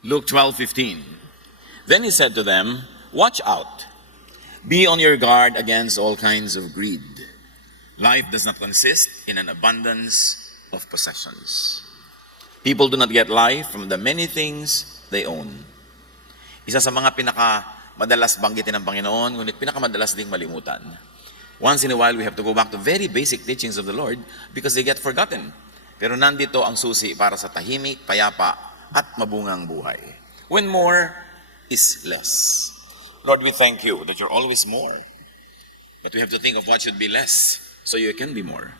Luke 12:15. Then he said to them, "Watch out. Be on your guard against all kinds of greed. Life does not consist in an abundance of possessions." People do not get life from the many things they own. Isa sa mga pinakamadalas banggitin ng Panginoon, ngunit pinakamadalas ding malimutan. Once in a while, we have to go back to very basic teachings of the Lord because they get forgotten. Pero nandito ang susi para sa tahimik, payapa, at mabungang buhay. When more is less. Lord, we thank you that you're always more. But we have to think of what should be less so you can be more.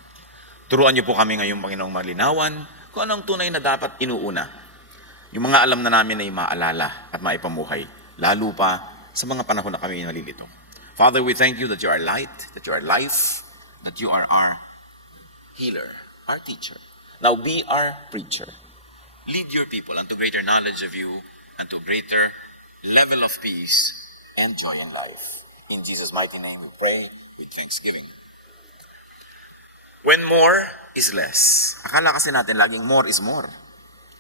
Turuan niyo po kami ngayong Panginoong malinawan kung anong tunay na dapat inuuna. Yung mga alam na namin ay maalala at maipamuhay, lalo pa sa mga panahon na kami nalilito. Father, we thank you that you are light, that you are life, that you are our healer, our teacher. Now be our preacher. Lead your people unto greater knowledge of you and to greater level of peace and joy in life. In Jesus' mighty name we pray with thanksgiving. When more is less. Akala kasi natin laging more is more.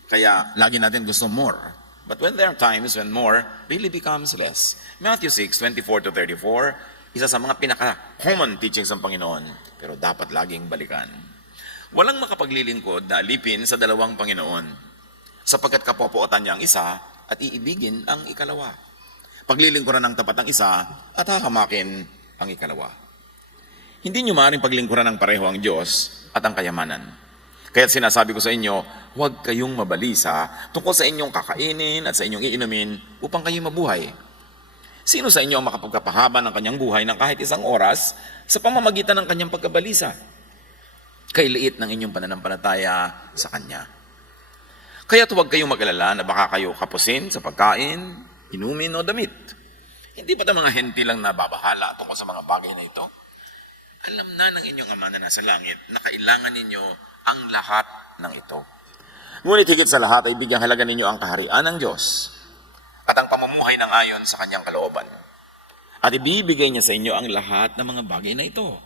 Kaya lagi natin gusto more. But when there are times when more really becomes less. Matthew 6:24-34, isa sa mga pinaka-common teachings ng Panginoon, pero dapat laging balikan. Walang makapaglilingkod na alipin sa dalawang Panginoon, sapagkat kapopuotan niya ang isa at iibigin ang ikalawa. Paglilingkuran ng tapat ang isa at hahamakin ang ikalawa. Hindi niyo maaaring paglingkuran ng pareho ang Diyos at ang kayamanan. Kaya't sinasabi ko sa inyo, huwag kayong mabalisa tungkol sa inyong kakainin at sa inyong iinumin upang kayo mabuhay. Sino sa inyo ang makapagpapahaba ng kanyang buhay ng kahit isang oras sa pamamagitan ng kanyang pagkabalisa? Kay liit ng inyong pananampalataya sa Kanya. Kaya't huwag kayong mag-alala na baka kayo kapusin sa pagkain, inumin o damit. Hindi ba ito mga henti lang na babahala tungkol sa mga bagay na ito? Alam na ng inyong Ama na nasa langit na kailangan ninyo ang lahat ng ito. Ngunit higit sa lahat ay bigyang halaga ninyo ang kaharian ng Diyos at ang pamumuhay ng ayon sa Kanyang kalooban. At ibibigay niya sa inyo ang lahat ng mga bagay na ito.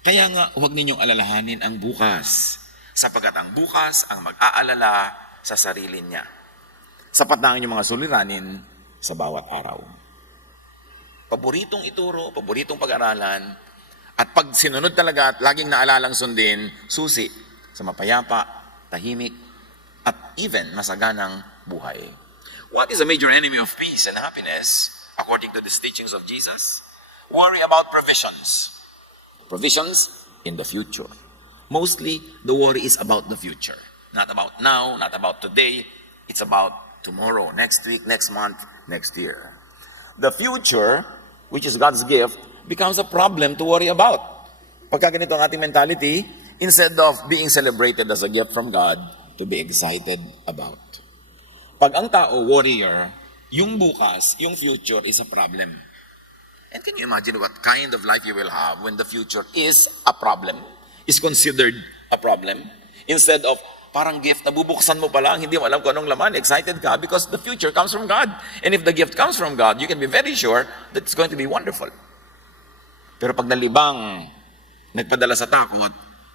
Kaya nga, huwag ninyong alalahanin ang bukas, sapagkat ang bukas ang mag-aalala sa sarili niya. Sapat na ang inyong mga suliranin sa bawat araw. Paboritong ituro, paboritong pag-aralan, at pag sinunod talaga at laging naalalang sundin, susi sa mapayapa, tahimik, at even masaganang buhay. What is a major enemy of peace and happiness according to these teachings of Jesus? Worry about provisions. Provisions in the future. Mostly, the worry is about the future. Not about now, not about today. It's about tomorrow, next week, next month, next year. The future, which is God's gift, becomes a problem to worry about. Pagka ganito ang ating mentality, instead of being celebrated as a gift from God, to be excited about. Pag ang tao, warrior, yung bukas, yung future is a problem. And can you imagine what kind of life you will have when the future is a problem, is considered a problem? Instead of parang gift na bubuksan mo pa lang, hindi mo alam kung anong laman, excited ka because the future comes from God. And if the gift comes from God, you can be very sure that it's going to be wonderful. Pero pag nalibang, nagpadala sa takot,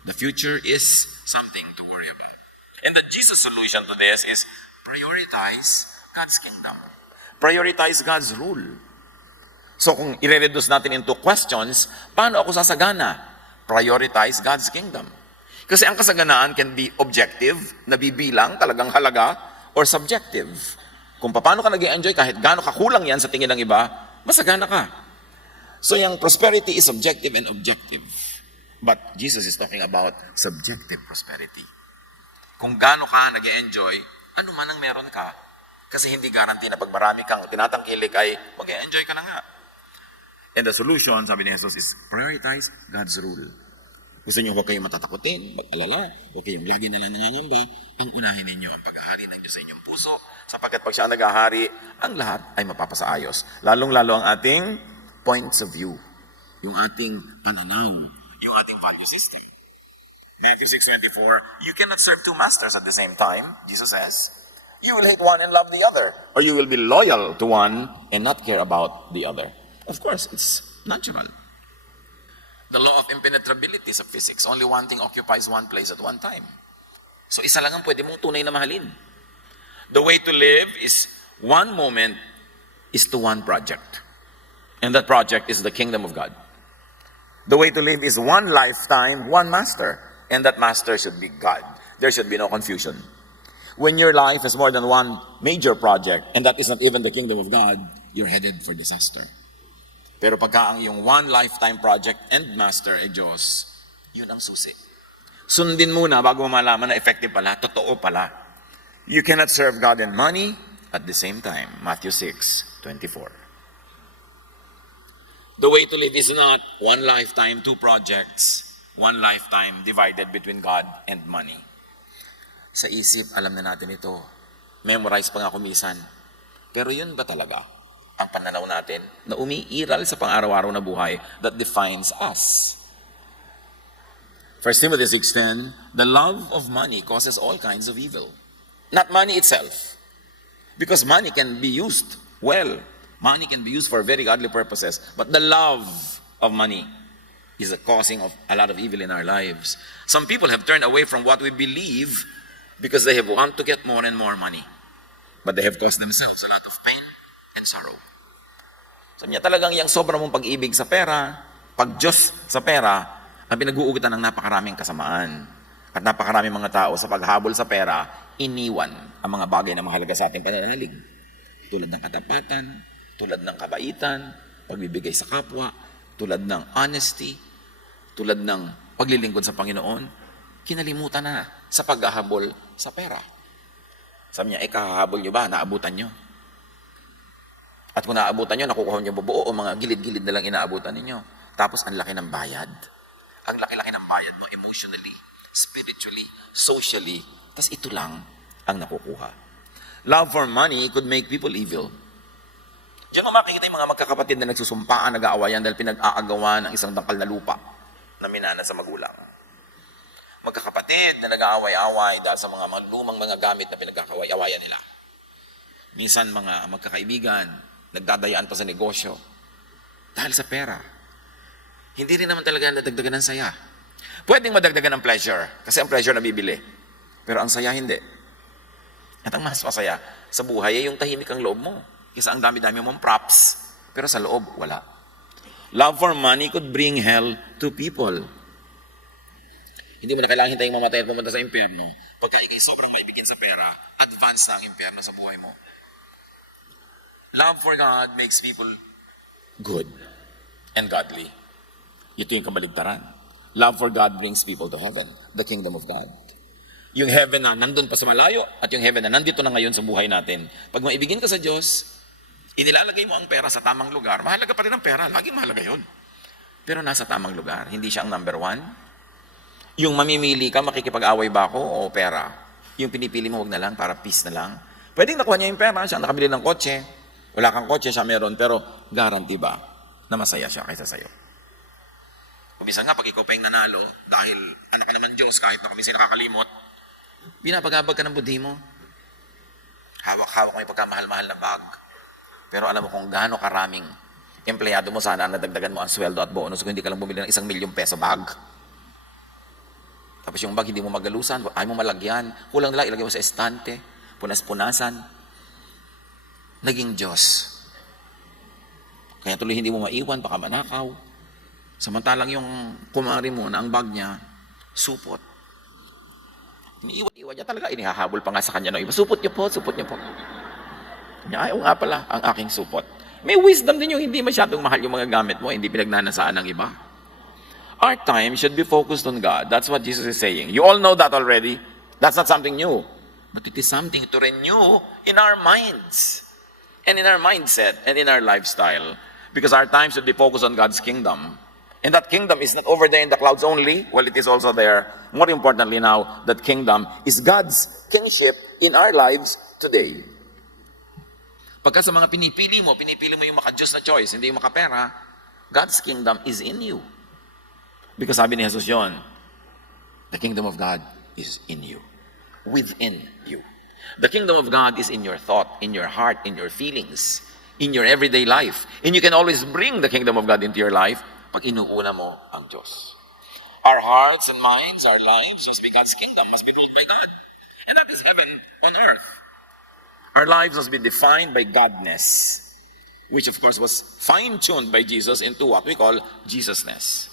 the future is something to worry about. And the Jesus solution to this is prioritize God's kingdom. Prioritize God's rule. So kung i-reduce natin into questions, paano ako sasagana? Prioritize God's kingdom. Kasi ang kasaganaan can be objective, nabibilang, talagang halaga, or subjective. Kung paano ka nag-enjoy kahit gaano kakulang yan sa tingin ng iba, masagana ka. So yung prosperity is subjective and objective. But Jesus is talking about subjective prosperity. Kung gaano ka nag-enjoy, ano man ang meron ka. Kasi hindi guarantee na pag marami kang tinatangkilik ay mag-enjoy ka na nga. And the solution, sabi ni Jesus, is prioritize God's rule. Gusto niyo huwag kayong matatakutin, mag-alala, huwag kayong lagi na lang nangangamba, ang unahin ninyo ang paghahari ng Diyos sa inyong puso, sapagkat pag siya ang naghahari, ang lahat ay mapapasaayos. Lalong-lalo ang ating points of view, yung ating pananaw, yung ating value system. Matthew 6:24, you cannot serve two masters at the same time, Jesus says. You will hate one and love the other, or you will be loyal to one and not care about the other. Of course, it's natural. The law of impenetrability sa physics, only one thing occupies one place at one time. So isa lang ang pwede mong tunay na mahalin. The way to live is one moment is to one project. And that project is the kingdom of God. The way to live is one lifetime, one master. And that master should be God. There should be no confusion. When your life is more than one major project, and that is not even the kingdom of God, you're headed for disaster. Pero pagka ang yung one lifetime project and master ay Diyos, yun ang susi. Sundin muna bago mo malaman na effective pala, totoo pala. You cannot serve God and money at the same time. Matthew 6:24. The way to live is not one lifetime, two projects, one lifetime divided between God and money. Sa isip, alam na natin ito. Memorize pa nga kumisan. Pero yun ba talaga ang pananaw natin na umiiral sa pang-araw-araw na buhay that defines us? 1 Timothy 6:10, the love of money causes all kinds of evil. Not money itself. Because money can be used well. Money can be used for very godly purposes. But the love of money is the causing of a lot of evil in our lives. Some people have turned away from what we believe because they have want to get more and more money. But they have caused themselves a lot of pain and sorrow. Sabi niya, talagang yung sobra mong pag-ibig sa pera, pag-Diyos sa pera, ang pinag-uugutan ng napakaraming kasamaan. At napakaraming mga tao sa paghabol sa pera, iniwan ang mga bagay na mahalaga sa ating pananalig. Tulad ng katapatan, tulad ng kabaitan, pagbibigay sa kapwa, tulad ng honesty, tulad ng paglilingkod sa Panginoon, kinalimutan na sa paghahabol sa pera. Sabi niya, kahahabol nyo ba? Naabutan nyo. At kung naabutan nyo, nakukuha nyo bubuo o mga gilid-gilid na lang inaabutan ninyo. Tapos ang laki ng bayad. Ang laki-laki ng bayad mo emotionally, spiritually, socially. Tapos ito lang ang nakukuha. Love for money could make people evil. Diyan mo makikita yung mga magkakapatid na nagsusumpaan, nag-aawayan dahil pinag-aagawa ng isang dangkal na lupa na minana sa magulang. Magkakapatid na nag-aaway-away dahil sa mga lumang mga gamit na pinag-aaway-awayan nila. Minsan mga magkakaibigan, nagdadayaan pa sa negosyo dahil sa pera. Hindi rin naman talaga nadagdagan ng saya. Pwedeng madagdagan ng pleasure kasi ang pleasure nabibili. Pero ang saya hindi. At ang mas masaya sa buhay ay yung tahimik ang loob mo. Kasi ang dami-dami mong props, pero sa loob, wala. Love for money could bring hell to people. Hindi mo na kailangan hintayin mamatay at pumunta sa impyerno. Pagka ikay sobrang maibigin sa pera, advance na ang impyerno sa buhay mo. Love for God makes people good and godly. Ito yung kabaligtaran. Love for God brings people to heaven, the kingdom of God. Yung heaven na nandun pa sa malayo at yung heaven na nandito na ngayon sa buhay natin. Pag maibigin ka sa Diyos, inilalagay mo ang pera sa tamang lugar. Mahalaga pa rin ang pera. Laging mahalaga yun. Pero nasa tamang lugar. Hindi siya ang number one. Yung mamimili ka, makikipag-away ba ako o pera? Yung pinipili mo, wag na lang, para peace na lang. Pwedeng nakuha niya yung pera, siya ang nakabili ng kotse. Wala kang kotse, siya meron. Pero guarantee ba na masaya siya kaysa sa'yo? Kumisa nga, pag ikaw pa yung nanalo, dahil anak ka naman Diyos, kahit na kami sila nakakalimot, binabagabag ka ng budhi mo. Hawak-hawak mo yung pagkamahal-mahal na bag. Pero alam mo kung gaano karaming empleyado mo sana nadagdagan mo ang sweldo at bonus kung hindi ka lang bumili ng 1 milyong peso bag. Tapos yung bag hindi mo magalusan, ayaw mo malagyan. Kulang na lang, ilagay mo sa estante, punas-punasan. Naging Diyos. Kaya tuloy hindi mo maiwan, baka manakaw. Samantalang yung kumari mo na ang bag niya, supot. Iniiwan niya talaga, inihahabol pa nga sa kanya ng iba. Supot niyo po, supot niyo po. Ayaw nga pala ang aking supot. May wisdom din yung hindi masyadong mahal yung mga gamit mo, hindi pinagnanasaan ng iba. Our time should be focused on God. That's what Jesus is saying. You all know that already. That's not something new. But it is something to renew in our minds. And in our mindset and in our lifestyle. Because our time should be focused on God's kingdom. And that kingdom is not over there in the clouds only. Well, it is also there. More importantly now, that kingdom is God's kingship in our lives today. Pagka sa mga pinipili mo yung maka-Diyos na choice, hindi yung makapera, God's kingdom is in you. Because sabi ni Jesus yun, the kingdom of God is in you. Within you. The kingdom of God is in your thought, in your heart, in your feelings, in your everyday life. And you can always bring the kingdom of God into your life pag inuuna mo ang Diyos. Our hearts and minds, our lives must be God's kingdom, must be ruled by God. And that is heaven on earth. Our lives must be defined by godness, which of course was fine-tuned by Jesus into what we call Jesusness.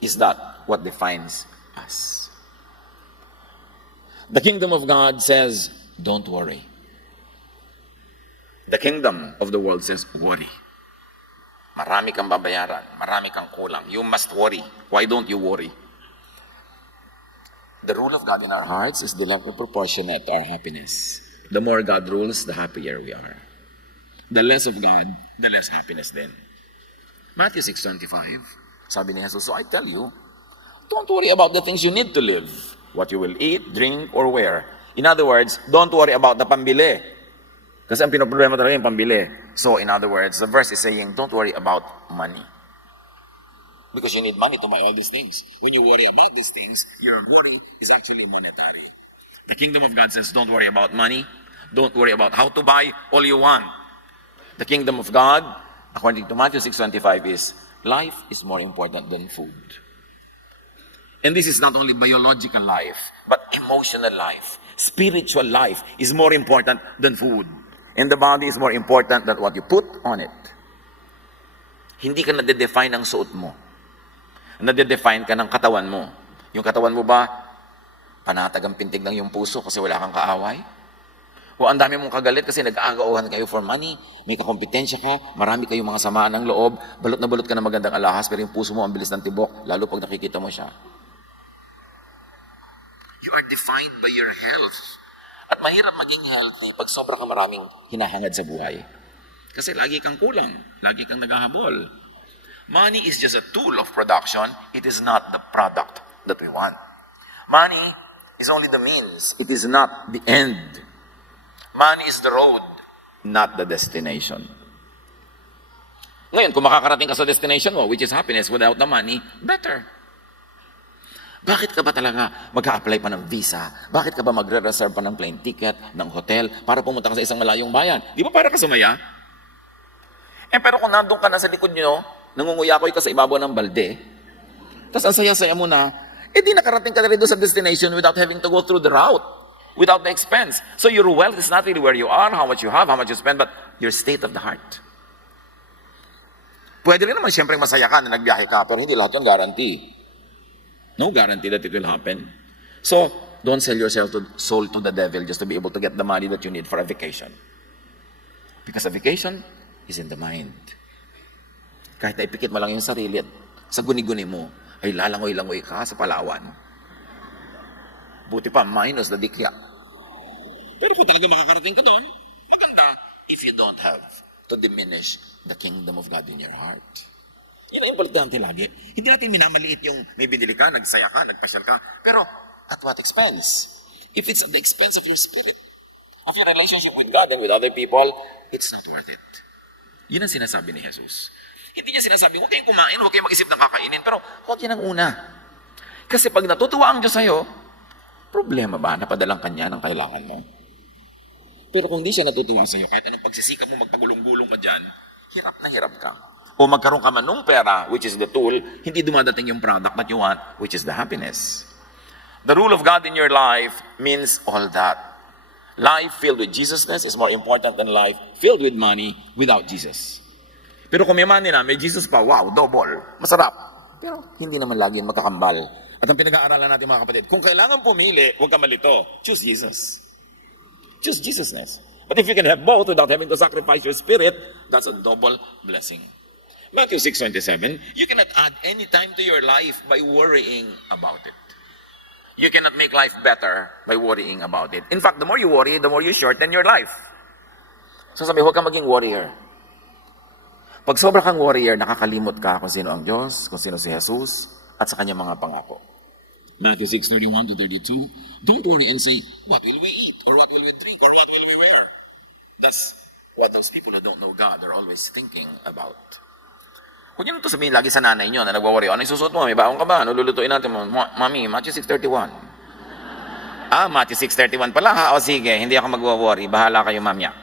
Is that what defines us? The kingdom of God says, don't worry. The kingdom of the world says, worry. Marami kang babayaran, marami kang kulang. You must worry. Why don't you worry? The rule of God in our hearts is directly proportionate to our happiness. The more God rules, the happier we are. The less of God, the less happiness then. Matthew 6:25, sabi ni Jesus, so I tell you, don't worry about the things you need to live. What you will eat, drink, or wear. In other words, don't worry about the pambili. Kasi ang pinoproblema talaga yung pambili. So, in other words, the verse is saying, don't worry about money. Because you need money to buy all these things. When you worry about these things, your worry is actually monetary. The kingdom of God says, don't worry about money. Don't worry about how to buy all you want. The kingdom of God, according to Matthew 6:25, is life is more important than food. And this is not only biological life, but emotional life. Spiritual life is more important than food. And the body is more important than what you put on it. Hindi ka nade-define ng suot mo. Nade-define ka ng katawan mo. Yung katawan mo ba, panatag ang pintig ng yung puso kasi wala kang kaaway? O ang dami mong kagalit kasi nag-aagawan kayo for money, may kakompetensya ka, marami kayong mga samaan ng loob, balot na balot ka na magandang alahas, pero yung puso mo ang bilis ng tibok, lalo pag nakikita mo siya. You are defined by your health. At mahirap maging healthy pag sobra ka maraming hinahangad sa buhay. Kasi lagi kang kulang, lagi kang naghahabol. Money is just a tool of production, it is not the product that we want. Money is only the means, it is not the end. Money is the road, not the destination. Ngayon, kung makakarating ka sa destination mo, which is happiness, without the money, better. Bakit ka ba talaga mag-a-apply pa ng visa? Bakit ka ba magre-reserve pa ng plane ticket, ng hotel, para pumunta ka sa isang malayong bayan? Di ba para ka sumaya? Pero kung nandun ka na sa likod nyo, nangunguyakoy ka sa ibabaw ng balde, tapos ang saya-saya mo na, di nakarating ka na rin doon sa destination without having to go through the route, without the expense. So your wealth is not really where you are, how much you have, how much you spend, but your state of the heart. Pwede rin naman siyempre masaya ka na nagbiyahe ka, pero hindi lahat yun guarantee. No guarantee that it will happen. So, don't sell your soul to the devil just to be able to get the money that you need for a vacation. Because a vacation is in the mind. Kahit na ipikit mo lang yung sarili at sa guni-guni mo, ay lalangoy-langoy ka sa Palawan. Buti pa, minus the dikya. Pero kung talaga makakarating ka doon, maganda if you don't have to diminish the kingdom of God in your heart. Yun ang importante lagi. Hindi natin minamaliit yung may binili ka, nagsaya ka, nagpasyal ka. Pero, at what expense? If it's at the expense of your spirit, of your relationship with God and with other people, it's not worth it. Yun ang sinasabi ni Jesus. Hindi niya sinasabi, huwag kayong kumain, huwag kayong mag-isip ng kakainin, pero huwag yan ang una. Kasi pag natutuwa ang Diyos sa'yo, problema ba? Napadalang Kanya ng kailangan mo. Pero kung di siya natutuwa sa'yo, kahit anong pagsisikap mo, magpagulong-gulong ka dyan, hirap na hirap ka. O magkaroon ka man ng pera, which is the tool, hindi dumadating yung product that you want, which is the happiness. The rule of God in your life means all that. Life filled with Jesusness is more important than life filled with money without Jesus. Pero kung may money na, may Jesus pa, wow, double, masarap. Pero hindi naman lagi magkakambal. At ang pinag-aaralan natin mga kapatid, kung kailangan pumili, huwag ka malito. Choose Jesus. Choose Jesusness. But if you can have both without having to sacrifice your spirit, that's a double blessing. Matthew 6:27, you cannot add any time to your life by worrying about it. You cannot make life better by worrying about it. In fact, the more you worry, the more you shorten your life. So sabi, huwag kang maging warrior. Pag sobra kang warrior, nakakalimot ka kung sino ang Diyos, kung sino si Jesus, at sa kanyang mga pangako. Matthew 6:31-32, don't worry and say, what will we eat? Or what will we drink? Or what will we wear? That's what those people who don't know God are always thinking about. Huwag nyo ito sabihin lagi sa nanay nyo na nagwaworry, ano yung susuot mo? May baong ka ba? Ano lulutuin natin mo? Mami, Matthew 6:31. Matthew 6:31 pala ha? O sige, hindi ako magwaworry. Bahala kayo, mamya.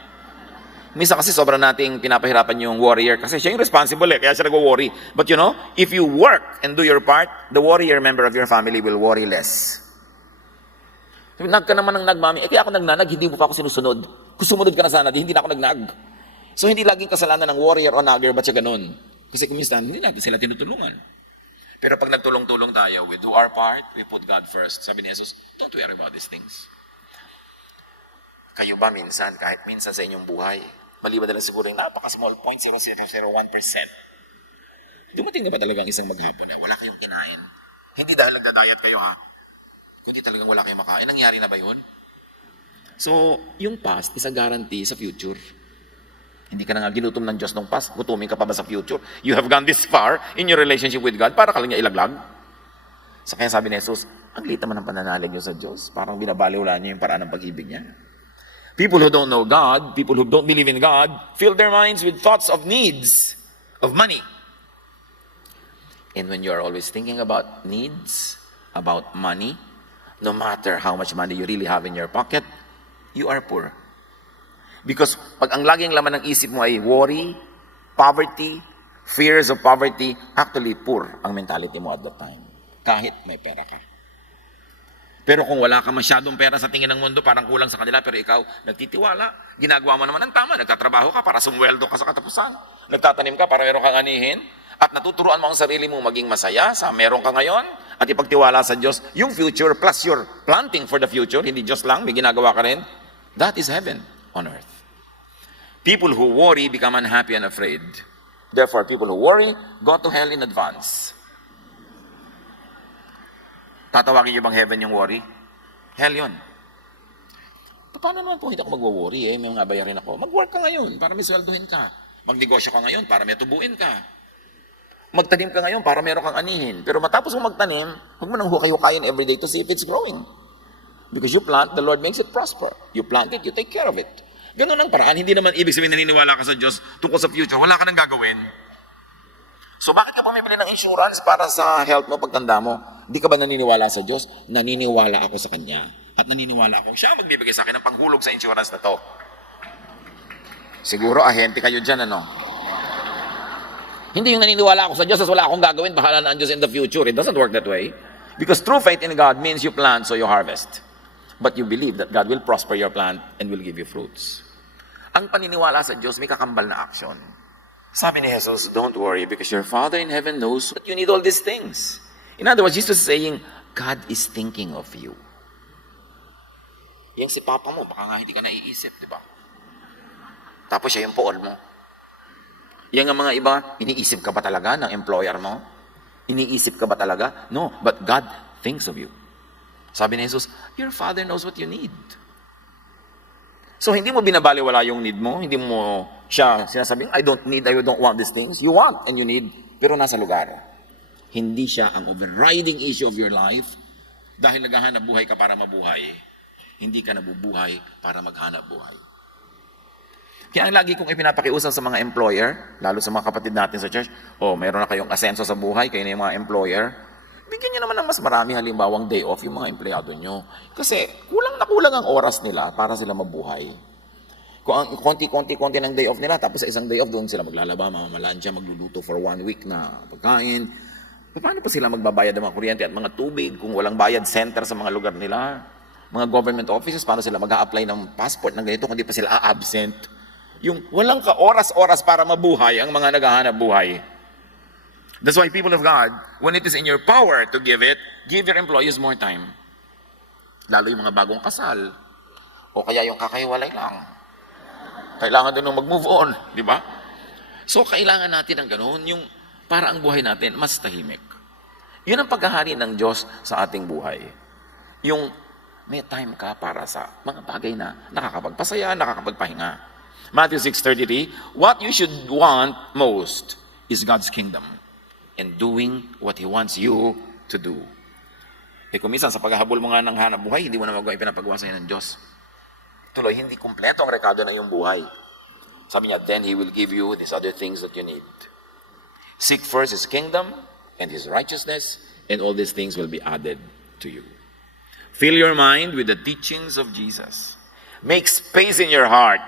Minsan kasi sobrang nating pinapahirapan yung warrior kasi siya yung responsible kaya siya nagwa-worry. But you know, if you work and do your part, the warrior member of your family will worry less. Nag ka naman ng nagmami, kaya ako nagnanag, hindi mo pa ako sinusunod. Kung sumunod ka na sana, hindi na ako nagnag. So hindi laging kasalanan ng warrior o nagger, ba't siya ganun? Kasi kung minsan, hindi natin sila tinutulungan. Pero pag nagtulong-tulong tayo, we do our part, we put God first. Sabi ni Jesus, don't worry about these things. Kayo ba minsan, kahit minsan sa inyong buhay, maliban na lang siguro yung napaka-small 0.0001%, dumating na ba talagang isang maghapon na wala kayong kinain? Hindi dahil nagda-diet kayo ha, kundi talagang wala kayong makain. Nangyari na ba yun? So, yung past is a guarantee sa future. Hindi ka na nga ginutom ng Diyos nung past, gutumin ka pa ba sa future? You have gone this far in your relationship with God, para ka lang niya ilaglag. So kaya sabi ni Jesus, ang liit naman ng pananalig niyo sa Diyos, parang binabaliwala niyo yung paraan ng pag-ibig niya. People who don't know God, people who don't believe in God, fill their minds with thoughts of needs, of money. And when you are always thinking about needs, about money, no matter how much money you really have in your pocket, you are poor. Because pag ang laging laman ng isip mo ay worry, poverty, fears of poverty, actually poor ang mentality mo at that time. Kahit may pera ka. Pero kung wala ka masyadong pera sa tingin ng mundo, parang kulang sa kanila, pero ikaw nagtitiwala, ginagawa mo naman ang tama, nagtatrabaho ka para sumweldo ka sa katapusan, nagtatanim ka para meron kang anihin, at natuturuan mo ang sarili mo maging masaya sa meron ka ngayon, at ipagtiwala sa Diyos, yung future plus your planting for the future, hindi Diyos lang, may ginagawa ka rin, that is heaven on earth. People who worry become unhappy and afraid. Therefore, people who worry go to hell in advance. Tatawagin niyo bang heaven yung worry? Hell yun. Paano naman po hindi ako mag-worry may mga bayarin ako? Mag-work ka ngayon para may sweldohin ka. Magnegosyo ka ngayon para may tubuin ka. Magtanim ka ngayon para meron kang anihin. Pero matapos mo magtanim, huwag mo nang hukay-hukayin everyday to see if it's growing. Because you plant, the Lord makes it prosper. You plant it, you take care of it. Ganun ang paraan. Hindi naman ibig sabihin naniniwala ka sa Diyos tungkol sa future. Wala ka nang gagawin. So bakit ka pumipili ng insurance para sa health mo pagtanda mo? Hindi ka ba naniniwala sa Diyos? Naniniwala ako sa Kanya. At naniniwala ako, siya magbibigay sa akin ng panghulog sa insurance na to. Siguro ahente kayo dyan, ano? Hindi yung naniniwala ako sa Diyos at wala akong gagawin, bahala na ang Diyos in the future. It doesn't work that way. Because true faith in God means you plant so you harvest. But you believe that God will prosper your plant and will give you fruits. Ang paniniwala sa Diyos may kakambal na aksyon. Sabi ni Jesus, don't worry because your Father in heaven knows that you need all these things. In other words, Jesus is saying, God is thinking of you. Yung si Papa mo, baka nga hindi ka naiisip, di ba? Tapos siya yung pool mo. Yung mga iba, iniisip ka ba talaga ng employer mo? Iniisip ka ba talaga? No, but God thinks of you. Sabi ni Jesus, your Father knows what you need. So, hindi mo binabaliwala yung need mo. Hindi mo siya sinasabing, I don't want these things. You want and you need, pero nasa lugar. Hindi siya ang overriding issue of your life dahil naghahanap buhay ka para mabuhay. Hindi ka nabubuhay para maghanap buhay. Kaya ang lagi kong ipinapakiusap sa mga employer, lalo sa mga kapatid natin sa church, meron na kayong asenso sa buhay, kayo na yung mga employer, bigyan niyo naman ng mas marami halimbawang day off yung mga empleyado nyo. Kasi kulang ang oras nila para sila mabuhay. Kung ang konti ng day off nila, tapos sa isang day off doon sila maglalaba, mamamalansya, magluluto for 1 week na pagkain. Paano pa sila magbabayad ng mga kuryente at mga tubig kung walang bayad center sa mga lugar nila? Mga government offices, paano sila mag-a-apply ng passport ng ganito kung di pa sila absent? Yung walang ka-oras-oras para mabuhay ang mga naghahanap buhay. That's why people of God, when it is in your power to give it, give your employees more time. Lalo yung mga bagong kasal. O kaya yung kakahiwalay lang. Kailangan din mag-move on, di ba? So, kailangan natin ng ganun, yung para ang buhay natin mas tahimik. Yun ang paghahari ng Diyos sa ating buhay. Yung may time ka para sa mga bagay na nakakapagpasaya, nakakapagpahinga. Matthew 6:33, what you should want most is God's kingdom and doing what He wants you to do. Kung minsan sa paghahabol mo nga ng hanap buhay, hindi mo na magawa yung pinapagawa sa'yo ng Diyos. Tuloy, hindi kumpleto ang rekado ng iyong buhay. Sabi niya, then He will give you these other things that you need. Seek first His kingdom and His righteousness, and all these things will be added to you. Fill your mind with the teachings of Jesus. Make space in your heart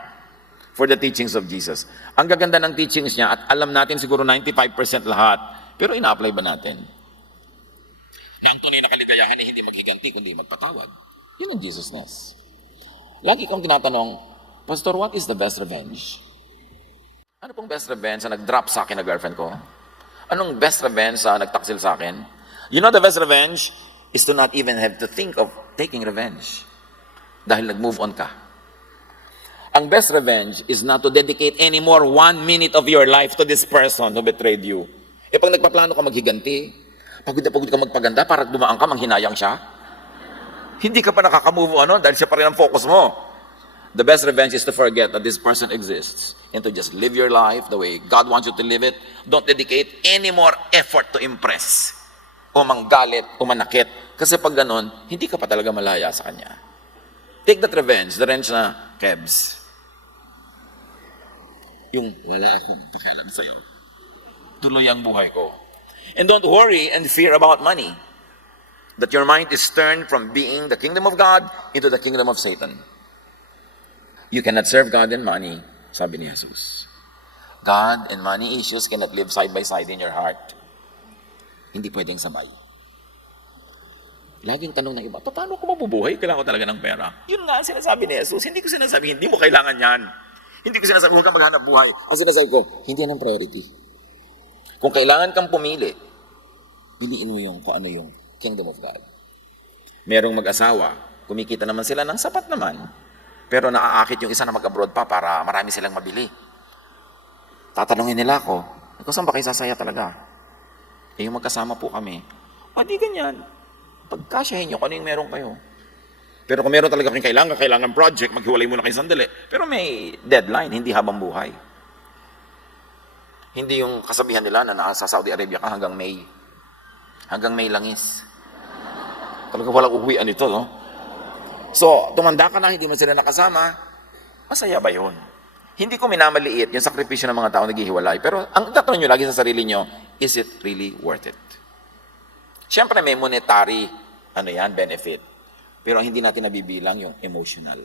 for the teachings of Jesus. Ang gaganda ng teachings niya, at alam natin siguro 95% lahat, pero ina-apply ba natin? Na ang tunay na kaligayahan ay hindi maghiganti, kundi magpatawad. Yun ang Jesusness. Lagi kong tinatanong, Pastor, what is the best revenge? Ano pong best revenge sa nag-drop sa akin na girlfriend ko? Anong best revenge sa nagtaksil sa akin? You know the best revenge is to not even have to think of taking revenge. Dahil nag-move on ka. Ang best revenge is not to dedicate any more 1 minute of your life to this person who betrayed you. Pag nagpaplano ka maghiganti, pagod na pagod ka magpaganda para dumaan ka, manghinayang siya, hindi ka pa nakaka-move on dahil siya pa rin ang focus mo. The best revenge is to forget that this person exists and to just live your life the way God wants you to live it. Don't dedicate any more effort to impress o manggalit o manakit. Kasi pag ganun, hindi ka pa talaga malaya sa kanya. Take that revenge, the revenge na, Kebs, yung wala akong pakialam sa'yo. Tuloy ang buhay ko. And don't worry and fear about money. That your mind is turned from being the kingdom of God into the kingdom of Satan. You cannot serve God and money, sabi ni Jesus. God and money issues cannot live side by side in your heart. Hindi pwedeng sabay. Laging tanong ng iba, paano ko mabubuhay? Kailangan ko talaga ng pera. Yun nga ang sinasabi ni Jesus. Hindi ko sinasabi, hindi mo kailangan yan. Hindi ko sinasabi, huwag kang maghanap buhay. Ang sinasabi ko, hindi yan ang priority. Kung kailangan kang pumili, piliin mo yung kung ano yung kingdom of God. Merong mag-asawa, kumikita naman sila ng sapat naman, pero naaakit yung isa na mag-abroad pa para marami silang mabili. Tatanungin nila ako, saan ba kayo sasaya talaga? Yung magkasama po kami. Di ganyan. Pagkasyahin nyo kung ano yung meron kayo. Pero kung meron talaga kayong kailangan project, maghiwalay muna kayo sandali. Pero may deadline, hindi habang buhay. Hindi yung kasabihan nila na nasa Saudi Arabia ka hanggang May. Hanggang May langis. Talaga walang uwian ito, no? So, tumanda ka na, hindi man sila nakasama, masaya ba yun? Hindi ko minamaliit yung sakripisyo ng mga tao naghihiwalay. Pero ang tatanong nyo lagi sa sarili nyo, is it really worth it? Siyempre may monetary, benefit. Pero hindi natin nabibilang yung emotional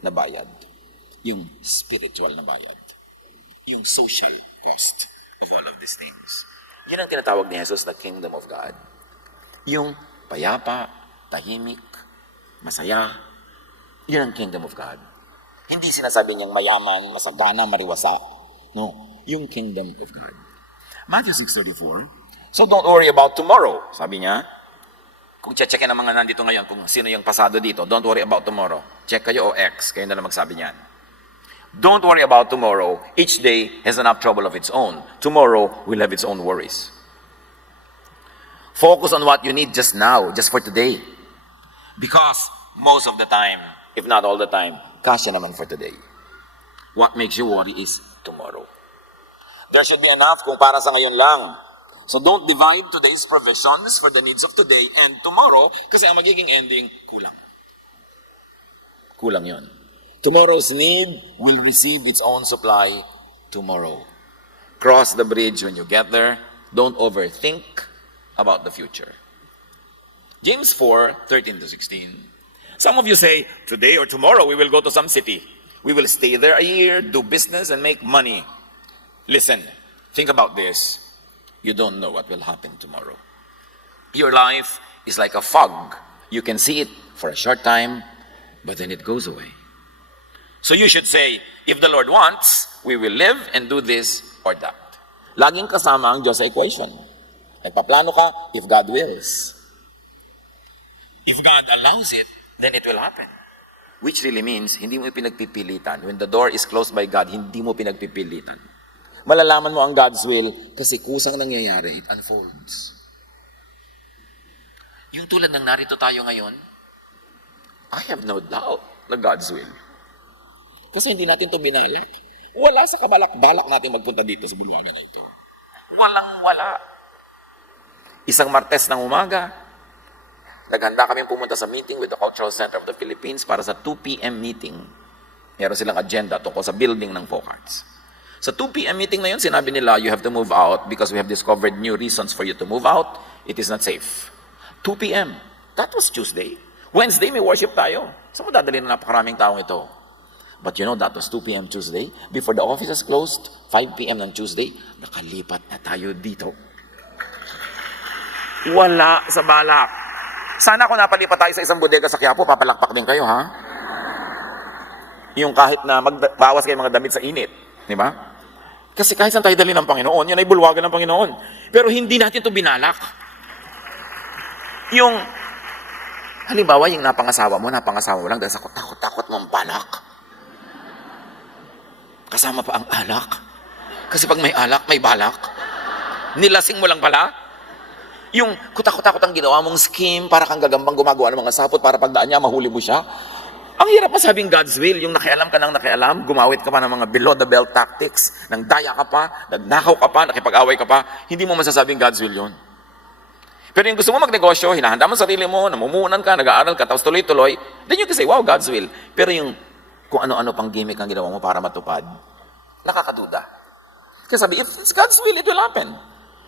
na bayad. Yung spiritual na bayad. Yung social cost of all of these things. Yun ang tinatawag ni Jesus na kingdom of God. Yung payapa, tahimik, masaya, yun ang kingdom of God. Hindi sinasabi niyang mayaman, masagana, mariwasa. No, yung kingdom of God. Matthew 6:34. So don't worry about tomorrow, sabi niya. Kung checkin ang mga nandito ngayon, kung sino yung pasado dito, don't worry about tomorrow. Check kayo o X, kayo na lang magsabi niyan. Don't worry about tomorrow. Each day has enough trouble of its own. Tomorrow will have its own worries. Focus on what you need just now, just for today. Because most of the time, if not all the time, kasya naman for today. What makes you worry is tomorrow. There should be enough kung para sa ngayon lang. So don't divide today's provisions for the needs of today and tomorrow kasi ang magiging ending, kulang. Kulang yon. Tomorrow's need will receive its own supply tomorrow. Cross the bridge when you get there. Don't overthink about the future. James 4:13-16. Some of you say, today or tomorrow we will go to some city. We will stay there a year, do business, and make money. Listen, think about this. You don't know what will happen tomorrow. Your life is like a fog. You can see it for a short time, but then it goes away. So you should say, if the Lord wants, we will live and do this or that. Laging kasama ang Diyos sa equation. Nagpaplano ka, if God wills. If God allows it, then it will happen. Which really means, hindi mo pinagpipilitan. When the door is closed by God, hindi mo pinagpipilitan. Malalaman mo ang God's will kasi kusang nangyayari, it unfolds. Yung tulad ng narito tayo ngayon, I have no doubt na God's will. Kasi hindi natin ito binalak. Wala sa kabalak-balak natin magpunta dito sa bulwagan ito. Walang-wala. Isang Martes ng umaga, naghanda kami pumunta sa meeting with the Cultural Center of the Philippines para sa 2 p.m. meeting. Meron silang agenda tungkol sa building ng Focarts. Sa 2 p.m. meeting na yun, sinabi nila, you have to move out because we have discovered new reasons for you to move out. It is not safe. 2 p.m. That was Tuesday. Wednesday, may worship tayo. Saan mo dadali na napakaraming taong ito? But you know, that was 2 p.m. Tuesday. Before the offices closed, 5 p.m. ng Tuesday, nakalipat na tayo dito. Wala sa balak. Sana kung napalipat tayo sa isang bodega sa Quiapo, papalakpak din kayo, ha? Yung kahit na magbawas kayo mga damit sa init. Di ba? Kasi kahit saan tayo dali ng Panginoon, yan ay bulwagan ng Panginoon. Pero hindi natin ito binalak. Yung, halimbawa, yung napangasawa mo lang dahil sa takot-takot mong balak. Kasama pa ang alak. Kasi pag may alak, may balak. Nilasing mo lang pala. Yung kutakot-takot ang ginawa mong scheme para kang gagambang gumagawa ng mga sapot para pagdaan niya, mahuli mo siya. Ang hirap masabing God's will, yung nakialam ka ng nakialam, gumawit ka pa ng mga below-the-belt tactics, nang daya ka pa, nagnakaw ka pa, nakipag-away ka pa, hindi mo masasabing God's will yun. Pero yung gusto mo magnegosyo, hinahanda mo sarili mo, namumunan ka, nag-aaral ka, tapos tuloy-tuloy, then you can say, wow, God's will. Pero yung kung ano-ano pang gimmick ang ginawa mo para matupad, nakakaduda. Kasi sabi, if it's God's will, it will happen.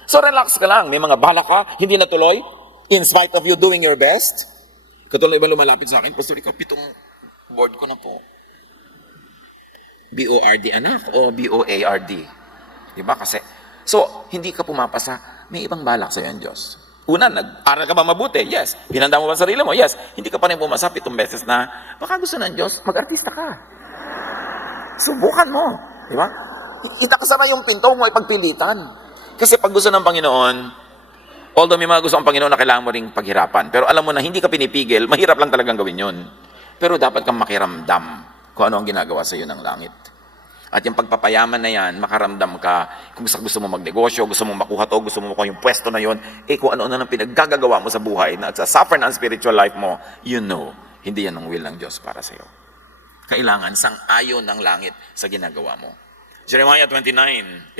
So relax ka lang, may mga balak ka, hindi natuloy, in spite of you doing your best. Katulad iba lumalapit sa akin, Pastor, ikaw, 7 board ko na po. B-O-R-D anak o B-O-A-R-D? Diba? Kasi, so, hindi ka pumapasa, may ibang balak sa'yo ang Diyos. Una, nag-aral ka ba mabuti? Yes. Hinanda mo ba ang sarili mo? Yes. Hindi ka pa rin pumasa 7 beses na, baka gusto ng Diyos, mag-artista ka. Subukan mo. Diba? Itakasara yung pinto mo, ipagpilitan. Kasi pag gusto ng Panginoon, although may mga gusto ang Panginoon na kailangan mo ring paghirapan, pero alam mo na hindi ka pinipigil, mahirap lang talagang gawin yun. Pero dapat kang makiramdam kung ano ang ginagawa sa iyo ng langit. At yung pagpapayaman na yan, makaramdam ka, kung gusto mo magnegosyo, gusto mo makuha to, gusto mo makuha yung pwesto na yun, kung ano-ano nang pinaggagawa mo sa buhay, na suffer na ang spiritual life mo, you know, hindi yan ang will ng Diyos para sa iyo. Kailangan sang-ayon ng langit sa ginagawa mo. Jeremiah 29:11,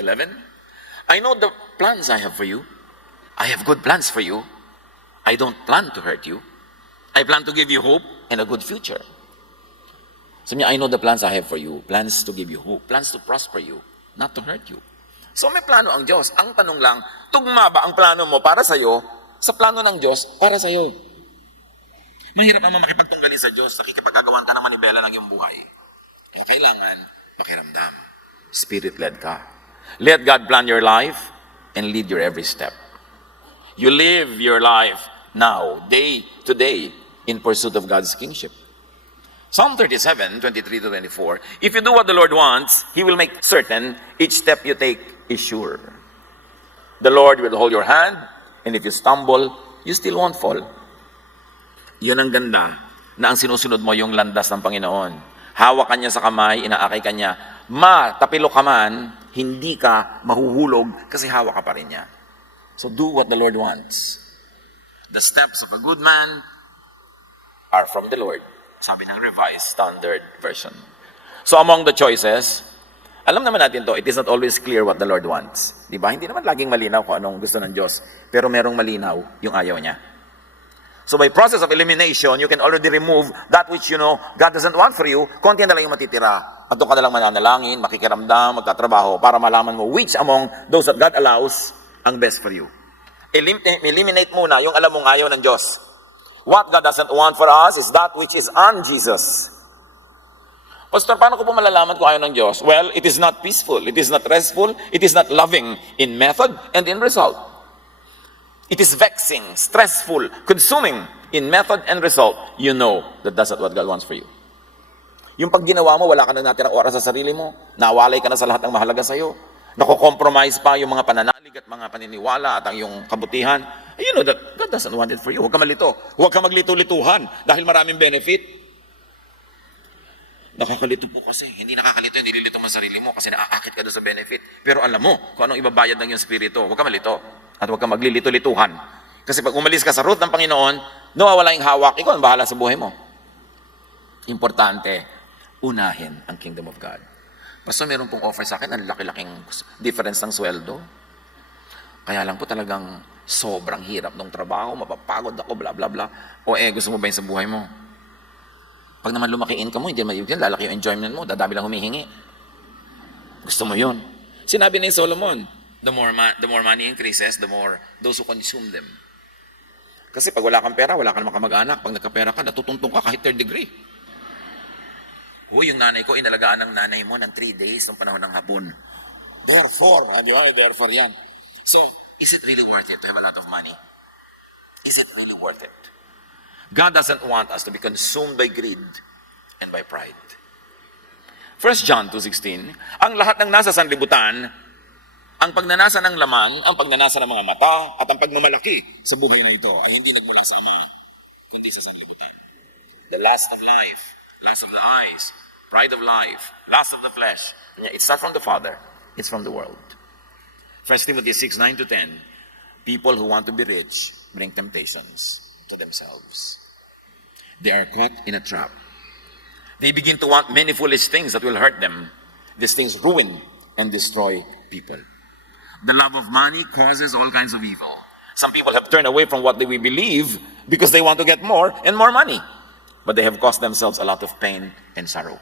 I know the plans I have for you. I have good plans for you. I don't plan to hurt you. I plan to give you hope and a good future. Sabi niya, I know the plans I have for you. Plans to give you hope. Plans to prosper you. Not to hurt you. So may plano ang Diyos. Ang tanong lang, tugma ba ang plano mo para sa'yo sa plano ng Diyos para sa'yo? Mahirap naman makipagtunggali sa Diyos. Nakikipagkagawan ka ng manibela ng iyong buhay. Kaya kailangan pakiramdam. Spirit-led ka. Let God plan your life and lead your every step. You live your life now, day to day, in pursuit of God's kingship. Psalm 37:23-24, if you do what the Lord wants, He will make certain each step you take is sure. The Lord will hold your hand, and if you stumble, you still won't fall. Yun ang ganda, na ang sinusunod mo yung landas ng Panginoon. Hawak ka niya sa kamay, inaakay ka niya. Matapilo ka man, hindi ka mahuhulog kasi hawak ka pa rin niya. So do what the Lord wants. The steps of a good man are from the Lord. Sabi ng Revised Standard Version. So among the choices, alam naman natin to, it is not always clear what the Lord wants. Diba? Hindi naman laging malinaw kung anong gusto ng Diyos. Pero merong malinaw yung ayaw niya. So by process of elimination, you can already remove that which you know God doesn't want for you. Konti na lang yung matitira. At doon ka na lang mananalangin, makikiramdam, magtatrabaho para malaman mo which among those that God allows ang best for you. Eliminate muna yung alam mong ayaw ng Diyos. What God doesn't want for us is that which is on Jesus. Pastor, paano ko po malalaman kung ayaw ng Diyos? Well, it is not peaceful, it is not restful, it is not loving in method and in result. It is vexing, stressful, consuming in method and result. You know that that's not what God wants for you. Yung pag ginawa mo, wala ka na natirang oras sa sarili mo, nawalay ka na sa lahat ng mahalaga sa'yo, nako-compromise pa yung mga pananalig at mga paniniwala at ang iyong kabutihan. You know that God doesn't want it for you. Huwag ka malito. Huwag ka maglito-lituhan dahil maraming benefit. Nakakalito po kasi. Hindi nakakalito, hindi lilito mo sarili mo kasi naaakit ka doon sa benefit. Pero alam mo kung anong ibabayad ng iyong spirito. Huwag ka malito. At huwag ka maglilito-lituhan. Kasi pag umalis ka sa root ng Panginoon, nawawala yung hawak, ikaw ang bahala sa buhay mo. Importante, unahin ang kingdom of God. Pastor, meron pong offer sa akin, ang laki-laking difference ng sweldo. Kaya lang po talagang sobrang hirap ng trabaho, mapapagod ako, bla bla bla. O gusto mo ba yun sa buhay mo? Pag naman lumaki income mo, hindi naman yun, lalaki yung enjoyment mo, dadami lang humihingi. Gusto mo yun. Sinabi ni Solomon, the more money increases, the more those who consume them. Kasi pag wala kang pera, wala kang makamag-anak. Pag nagkapera ka, natutuntong ka kahit third degree. Yung nanay ko, inalagaan ng nanay mo ng 3 days ng panahon ng hapon. Therefore yan. So, is it really worth it to have a lot of money? Is it really worth it? God doesn't want us to be consumed by greed and by pride. 1 John 2:16, ang lahat ng nasa sanlibutan, ang pagnanasa ng laman, ang pagnanasa ng mga mata, at ang pagmamalaki sa buhay na ito ay hindi nagmula sa Ama, kundi sa sanlibutan. The lust of life, lust of the eyes, pride of life, lust of the flesh. It's not from the Father, it's from the world. 1 Timothy 6:9-10, people who want to be rich bring temptations to themselves. They are caught in a trap. They begin to want many foolish things that will hurt them. These things ruin and destroy people. The love of money causes all kinds of evil. Some people have turned away from what they will believe because they want to get more and more money. But they have caused themselves a lot of pain and sorrow.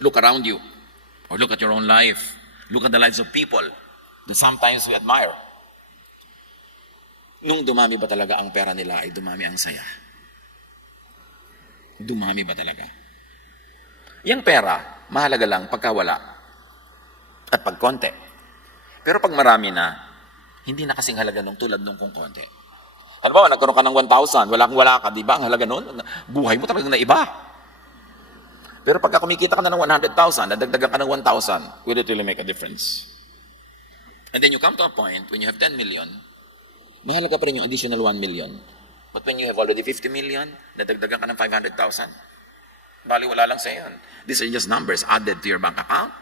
Look around you, or look at your own life. Look at the lives of people that sometimes we admire. Nung dumami ba talaga ang pera nila ay dumami ang saya? Dumami ba talaga? Yang pera, mahalaga lang pagkawala at pagkonte. Pero pag marami na, hindi na kasing halaga nung tulad nung kung konti. Halimbawa, nagkaroon ka ng 1,000, wala ka, di ba? Ang halaga nun, buhay mo talagang naiba. Pero pagka kumikita ka na ng 100,000, nadagdagan ka ng 1,000, will it really make a difference? And then you come to a point when you have 10 million, mahalaga pa rin yung additional 1 million. But when you have already 50 million, nadagdagan ka ng 500,000. Bali, wala lang sa yun. These are just numbers added to your bank account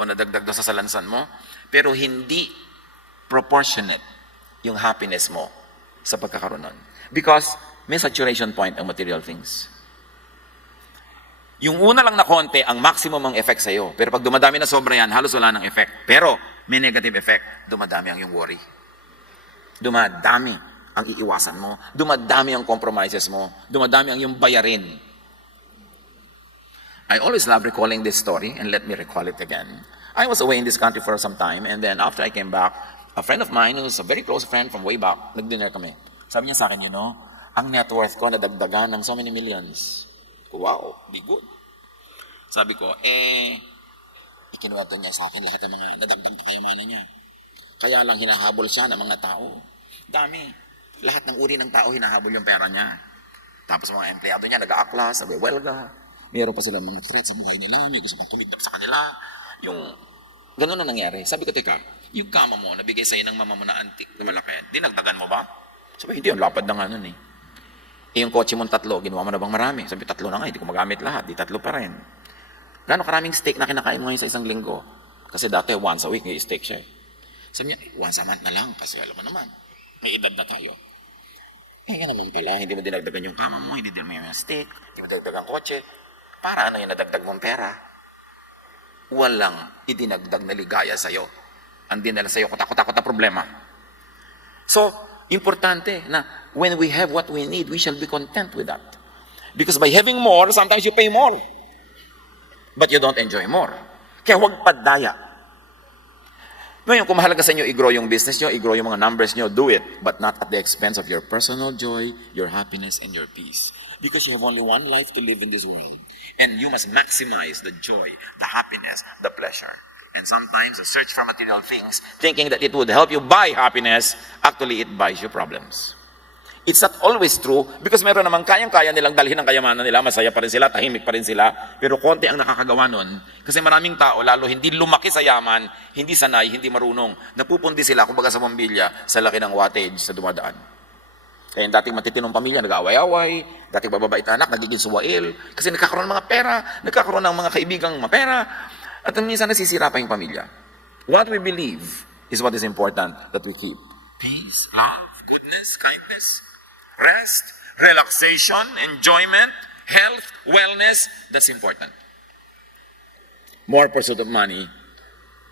o nadagdag sa salansan mo. Pero hindi proportionate yung happiness mo sa pagkakaroon nun. Because may saturation point ang material things. Yung una lang na konti, ang maximum ang effect sa'yo. Pero pag dumadami na sobra yan, halos wala ng effect. Pero may negative effect, dumadami ang yung worry. Dumadami ang iiwasan mo. Dumadami ang compromises mo. Dumadami ang yung bayarin. I always love recalling this story, and let me recall it again. I was away in this country for some time, and then after I came back, a friend of mine, who's a very close friend from way back, nag-dinner kami. Sabi niya sa akin, ang net worth ko nadagdagan ng so many millions. Wow, be good. Sabi ko, ikinuwento niya sa akin lahat ng mga nadagdag na kayamanan niya. Kaya lang hinahabol siya ng mga tao. Dami. Lahat ng uri ng tao hinahabol yung pera niya. Tapos mga empleyado niya nag-aaklas, nag-welga. Meron pa silang mga threat sa buhay nila, may gusto pang kumidnap sa kanila. Yung ganun na nangyari. Sabi ko, teka, yung kama mo, nabigay sa'yo ng mama mo na antik na malaki, dinagdagan mo ba? Sabi, hindi, ang lapad na nga nun eh. Yung kotse mong 3, ginawa mo na bang marami? Sabi, 3 na nga, hindi ko magamit lahat, di 3 pa rin. Gano'ng karaming steak na kinakain mo ngayon sa isang linggo? Kasi dati, once a week, may steak siya eh. Sabi niya, once a month na lang, kasi alam mo naman, may edad na tayo. Yan naman pala, hindi mo dinagdagan yung kama mo, hindi din mo yung steak, hindi mo dinagdagan kotse. Para ano yung nadagdag mong pera? Walang idinagdag na ligaya sa'yo. Ang dinala sa'yo, kutakot-takot na problema. So, importante na when we have what we need, we shall be content with that. Because by having more, sometimes you pay more. But you don't enjoy more. Kaya huwag padaya. Ngayon, kung mahalaga sa inyo, i-grow yung business nyo, i-grow yung mga numbers nyo, do it. But not at the expense of your personal joy, your happiness, and your peace. Because you have only one life to live in this world. And you must maximize the joy, the happiness, the pleasure. And sometimes the search for material things, thinking that it would help you buy happiness, actually it buys you problems. It's not always true because meron namang kayang-kaya nilang dalhin ang kayamanan nila, masaya pa rin sila, tahimik pa rin sila, pero konti ang nakakagawa nun. Kasi maraming tao, lalo hindi lumaki sa yaman, hindi sanay, hindi marunong, napupundi sila, kumbaga sa pambilya, sa laki ng wattage sa dumadaan. Kaya yung dating matitinong pamilya, nag-away-away, dating bababait na anak, nagiging suwail, kasi nagkakaroon ng mga pera, nagkakaroon ng mga kaibigang mga pera, at minsan nasisira pa yung pamilya. What we believe is what is important that we keep. Peace, love, goodness, kindness, rest, relaxation, enjoyment, health, wellness, that's important. More pursuit of money,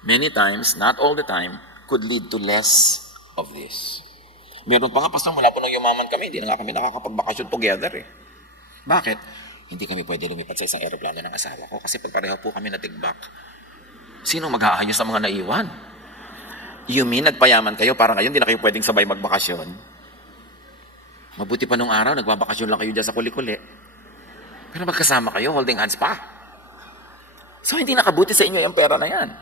many times, not all the time, could lead to less of this. Meron pa nga, pastor, mula po nung yumaman kami, hindi na nga kami nakakapagbakasyon together eh. Bakit? Hindi kami pwede lumipat sa isang aeroplano ng asawa ko kasi pag pareho po kami natigbak. Sino mag-aayos sa mga naiwan? You mean, nagpayaman kayo para ngayon, hindi na kayo pwedeng sabay magbakasyon? Mabuti pa nung araw, nagbabakasyon lang kayo dyan sa kuli-kuli. Pero magkasama kayo, holding hands pa. So, hindi nakabuti sa inyo yung pera na yan.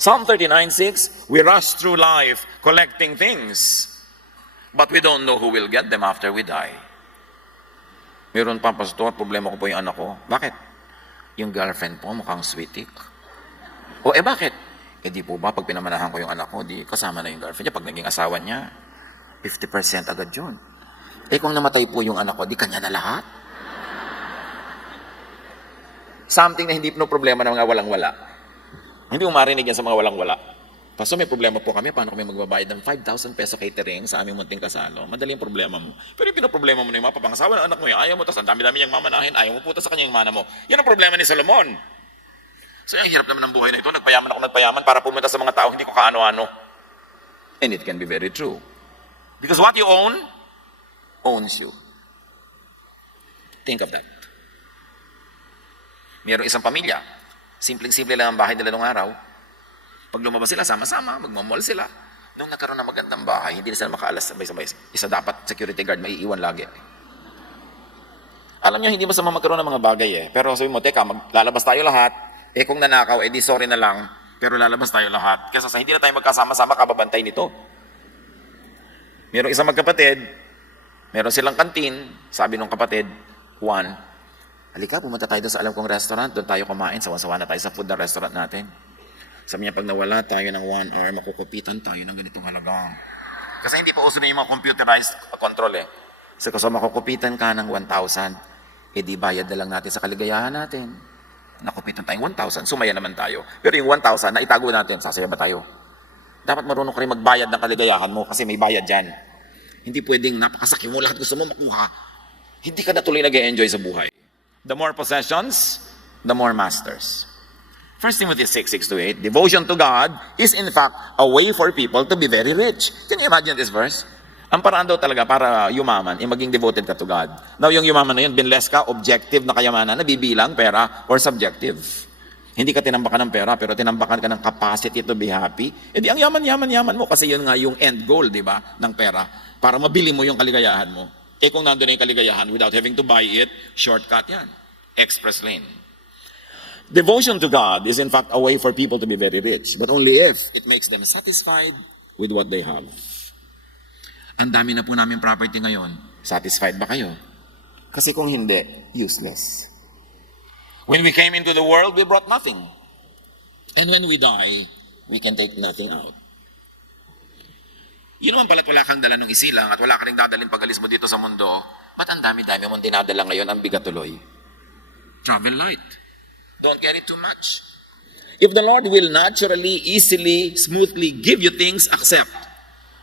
Psalm 39:6, we rush through life collecting things, but we don't know who will get them after we die. Meron pa, pastor, problema ko po yung anak ko. Bakit? Yung girlfriend po mukhang sweetie. O bakit? Di po ba, pag pinamanahan ko yung anak ko, di kasama na yung girlfriend niya. Pag naging asawa niya, 50% agad yun. Kung namatay po yung anak ko, di kanya na lahat? Something na hindi no problema ng mga walang-wala. Hindi mo marinig yan sa mga walang-wala. Paso may problema po kami, paano kami magbabayad ng 5,000 peso catering sa aming munting kasalo? Madali yung problema mo. Pero yung pinoproblema mo na yung mapapangasawa ng anak mo, ayaw mo, tas ang dami-dami niyang mamanahin, ayaw mo puta sa kanya yung mana mo. Yan ang problema ni Solomon. So, ang hirap naman ng buhay na ito. Nagpayaman ako nagpayaman para pumunta sa mga tao, hindi ko kaano-ano. And it can be very true. Because what you own, owns you. Think of that. Mayroong isang pamilya. Simpleng-simple lang ang bahay nila nung araw. Pag lumabas sila, sama-sama, magmamall sila. Nung nagkaroon ng magandang bahay, hindi na sila makaalas sabay-sabay. Isa dapat security guard, may iiwan lagi. Alam nyo, hindi masama magkaroon ng mga bagay Pero sabi mo, teka, lalabas tayo lahat. Kung nanakaw, di sorry na lang. Pero lalabas tayo lahat. Kasi sa hindi na tayo magkasama-sama, kababantay nito. Merong isang magkapatid, meron silang kantin. Sabi nung kapatid, Juan, halika, pumunta tayo doon sa alam kong restaurant. Doon tayo kumain. Sawa-sawa na tayo sa food na restaurant natin. Sabi niya, pag nawala tayo ng 1 hour, makukupitan tayo ng ganitong halaga. Kasi hindi pa uso na yung mga computerized control So, kung makukupitan ka ng 1,000, di bayad na lang natin sa kaligayahan natin. Nakupitan tayong 1,000, sumaya naman tayo. Pero yung 1,000, na itago natin, sasaya ba tayo? Dapat marunong ka rin magbayad ng kaligayahan mo kasi may bayad dyan. Hindi pwedeng napakasakit mo, lahat gusto mo makuha. Hindi ka na tuloy nag-enjoy sa buhay. The more possessions, the more masters. 1 Timothy 6:6-8, devotion to God is in fact a way for people to be very rich. Can you imagine this verse? Ang paraan daw talaga para yumaman, maging devoted ka to God. Now, yung yumaman na yun, binless ka, objective na kayamanan, nabibilang pera, or subjective. Hindi ka tinambakan ng pera, pero tinambakan ka ng capacity to be happy. Di ang yaman mo, kasi yun nga yung end goal, di ba, ng pera, para mabili mo yung kaligayahan mo. Kung nandun na yung kaligayahan, without having to buy it, shortcut yan. Express lane. Devotion to God is in fact a way for people to be very rich, but only if it makes them satisfied with what they have. Ang dami na po namin property ngayon. Satisfied ba kayo? Kasi kung hindi, useless. When we came into the world, we brought nothing. And when we die, we can take nothing out. Yun naman pala't wala kang dala ng isilang at wala ka rin dadalhin pag-alis mo dito sa mundo, ba't ang dami-dami mong dinadala ngayon ang bigat tuloy? Travel light. Don't get it too much. If the Lord will naturally, easily, smoothly give you things, accept.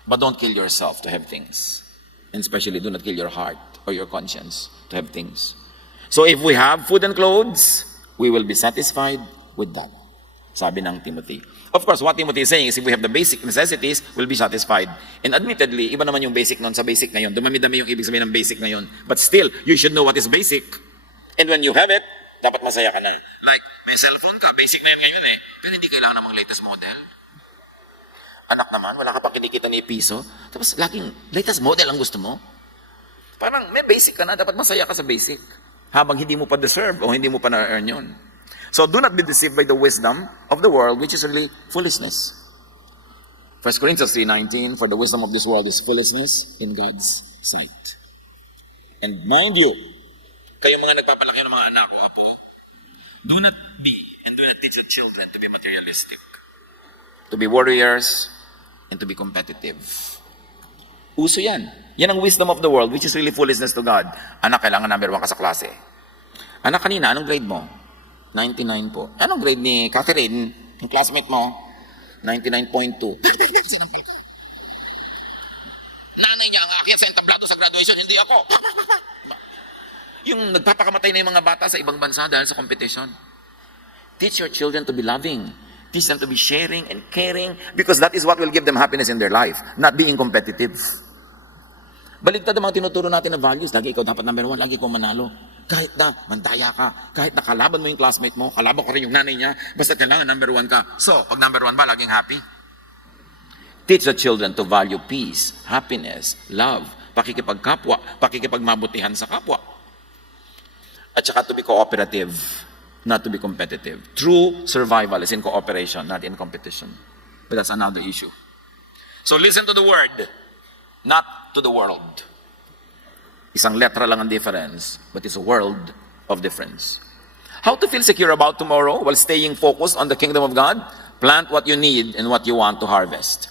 But don't kill yourself to have things. And especially do not kill your heart or your conscience to have things. So if we have food and clothes, we will be satisfied with that. Sabi ng Timothy. Of course, what Timothy is saying is if we have the basic necessities, we'll be satisfied. And admittedly, iba naman yung basic nun sa basic ngayon. Dumami-dami yung ibig sabihin ng basic ngayon. But still, you should know what is basic. And when you have it, dapat masaya ka na. Like, may cellphone ka, basic na yun ngayon pero hindi kailangan ng latest model. Anak naman, wala ka pa kinikita ni piso, tapos laging latest model ang gusto mo. Parang may basic ka na, dapat masaya ka sa basic. Habang hindi mo pa deserve o hindi mo pa na-earn yun. So do not be deceived by the wisdom of the world, which is really foolishness. 1 Corinthians 3:19, for the wisdom of this world is foolishness in God's sight. And mind you, kayong mga nagpapalaki ng mga anak, do not be and do not teach your children to be materialistic, to be warriors, and to be competitive. Uso yan. Yan ang wisdom of the world, which is really foolishness to God. Anak, kailangan number 1 ka sa klase. Anak, kanina, anong grade mo? 99 po. Anong grade ni Catherine, yung classmate mo? 99.2. Sinampal ka. Nanay niya ang akyat sa entablado sa graduation, hindi ako. Yung nagpapakamatay na yung mga bata sa ibang bansa dahil sa competition. Teach your children to be loving. Teach them to be sharing and caring because that is what will give them happiness in their life, not being competitive. Baligtad ang mga tinuturo natin na values. Lagi ikaw dapat number 1, lagi ikaw manalo. Kahit na mandaya ka, kahit na kalaban mo yung classmate mo, kalaban ko rin yung nanay niya, basta kailangan number 1 ka. So, pag number 1 ba, laging happy? Teach the children to value peace, happiness, love, pakikipagkapwa, pakikipagmabutihan sa kapwa. At saka to be cooperative, not to be competitive. True survival is in cooperation, not in competition. But that's another issue. So listen to the word, not to the world. Isang letra lang ang difference, but it's a world of difference. How to feel secure about tomorrow while staying focused on the kingdom of God? Plant what you need and what you want to harvest.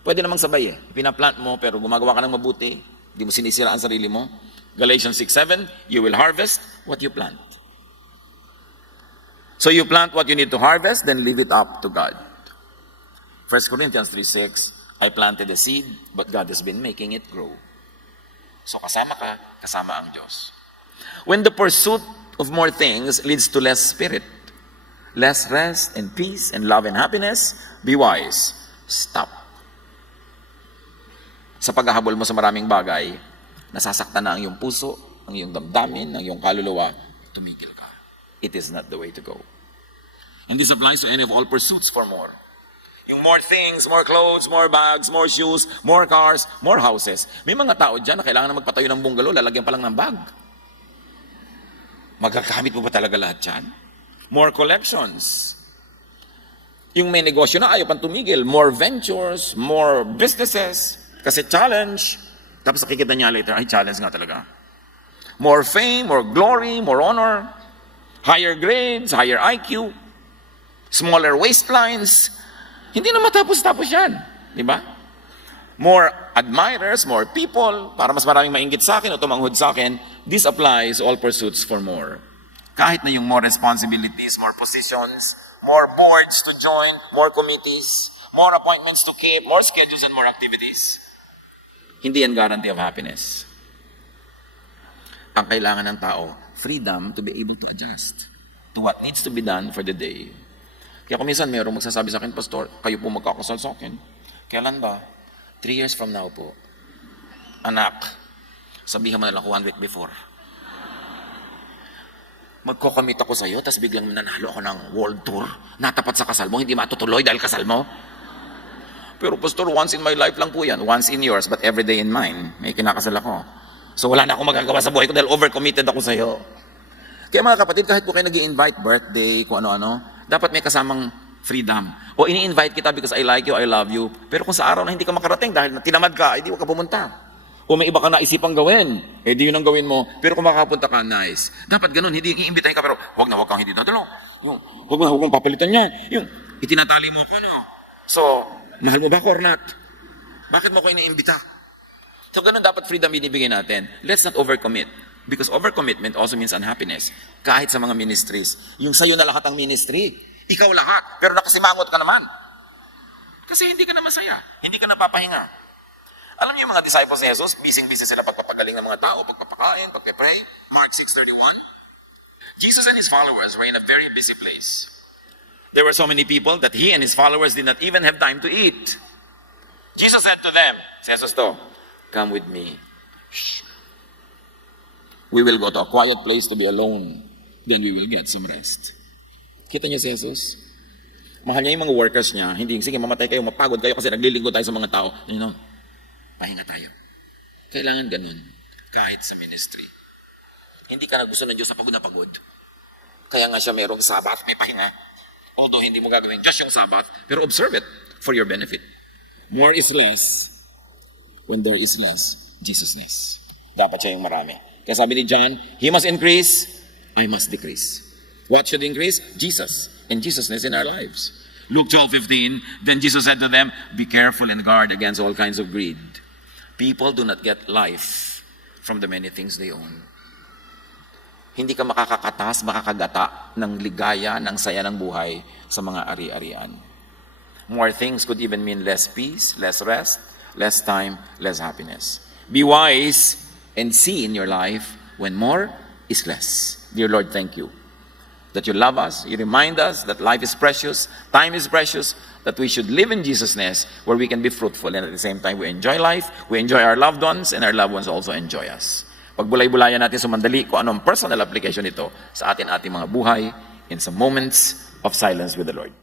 Pwede namang sabay eh. Pinaplant mo pero gumagawa ka ng mabuti. Hindi mo sinisira ang sarili mo. Galatians 6:7, you will harvest what you plant. So you plant what you need to harvest, then leave it up to God. 1 Corinthians 3:6, I planted a seed, but God has been making it grow. So kasama ka, kasama ang Diyos. When the pursuit of more things leads to less spirit, less rest and peace and love and happiness, be wise. Stop. Sa paghahabol mo sa maraming bagay, nasasaktan na ang iyong puso, ang iyong damdamin, ang iyong kaluluwa, tumigil ka. It is not the way to go. And this applies to any of all pursuits for more. Yung more things, more clothes, more bags, more shoes, more cars, more houses. May mga tao dyan na kailangan na magpatayo ng bungalow, lalagyan pa lang ng bag. Magagamit mo ba talaga lahat yan? More collections. Yung may negosyo na ayaw pang tumigil. More ventures, more businesses. Kasi challenge. Tapos nakikita niya later, ay challenge nga talaga. More fame, more glory, more honor. Higher grades, higher IQ. Smaller waistlines. Hindi na matapos-tapos yan. Di ba? More admirers, more people, para mas maraming mainggit sa akin o tumanghod sa akin. This applies all pursuits for more. Kahit na yung more responsibilities, more positions, more boards to join, more committees, more appointments to keep, more schedules and more activities. Hindi yan guarantee of happiness. Ang kailangan ng tao, freedom to be able to adjust to what needs to be done for the day. Kaya kung minsan mayroong magsasabi sa akin, Pastor, kayo po magkakasal sa akin. Kailan ba? 3 years from now po. Anak, sabihan mo na lang ko 1 week before. Magko-commit ako sa'yo, tapos biglang nanalo ako ng world tour. Natapat sa kasal mo, hindi matutuloy dahil kasal mo. Pero Pastor, once in my life lang po yan. Once in yours, but every day in mine. May kinakasal ako. So wala na akong magagawa sa buhay ko dahil overcommitted ako sa'yo. Kaya mga kapatid, kahit po kayo nag-i-invite, birthday, kung ano-ano, dapat may kasamang freedom. O ini-invite kita because I like you, I love you. Pero kung sa araw na hindi ka makarating dahil tinamad ka, hindi ka pumunta. O may iba ka na isipang gawin, di yun ang gawin mo. Pero kung makapunta ka, nice. Dapat ganun, hindi i-imbitahin ka, pero wag kang hindi dadalo. Yung, wag mong papalitan yan. Yung, itinatali mo ako, no? So, mahal mo ba ako or not? Bakit mo ako iniimbita? So, ganun dapat freedom binibigay natin. Let's not overcommit. Because overcommitment also means unhappiness. Kahit sa mga ministries. Yung sa'yo na lahat ang ministry. Ikaw lahat. Pero nakasimangot ka naman. Kasi hindi ka na masaya. Hindi ka napapahinga. Alam niyo yung mga disciples ni Jesus, busy sila pagpapagaling ng mga tao, pagpapakain, pagpapray. Mark 6:31. Jesus and his followers were in a very busy place. There were so many people that he and his followers did not even have time to eat. Jesus said to them, Jesus to, come with me. Shh. We will go to a quiet place to be alone. Then we will get some rest. Kita niya si Jesus? Mahal niya yung mga workers niya. Hindi, sige, mamatay kayo, mapagod kayo kasi naglilingkod tayo sa mga tao. You know, pahinga tayo. Kailangan ganun. Kahit sa ministry. Hindi ka na gusto ng Diyos na pagod na pagod. Kaya nga siya mayroong Sabbath, may pahinga. Although hindi mo gagawin just yung Sabbath, pero observe it for your benefit. More is less when there is less Jesusness. Dapat siya yung marami. Kaya sabi ni John, he must increase, I must decrease. What should increase? Jesus. And Jesusness in our lives. Luke 12:15, then Jesus said to them, be careful and guard against all kinds of greed. People do not get life from the many things they own. Hindi ka makakakatas, makakagata ng ligaya, ng saya ng buhay sa mga ari-arian. More things could even mean less peace, less rest, less time, less happiness. Be wise and see in your life when more is less. Dear Lord, thank you that you love us. You remind us that life is precious, time is precious, that we should live in Jesusness where we can be fruitful and at the same time we enjoy life, we enjoy our loved ones, and our loved ones also enjoy us. Pagbulay-bulayan natin sumandali kung anong personal application ito sa ating mga buhay in some moments of silence with the Lord.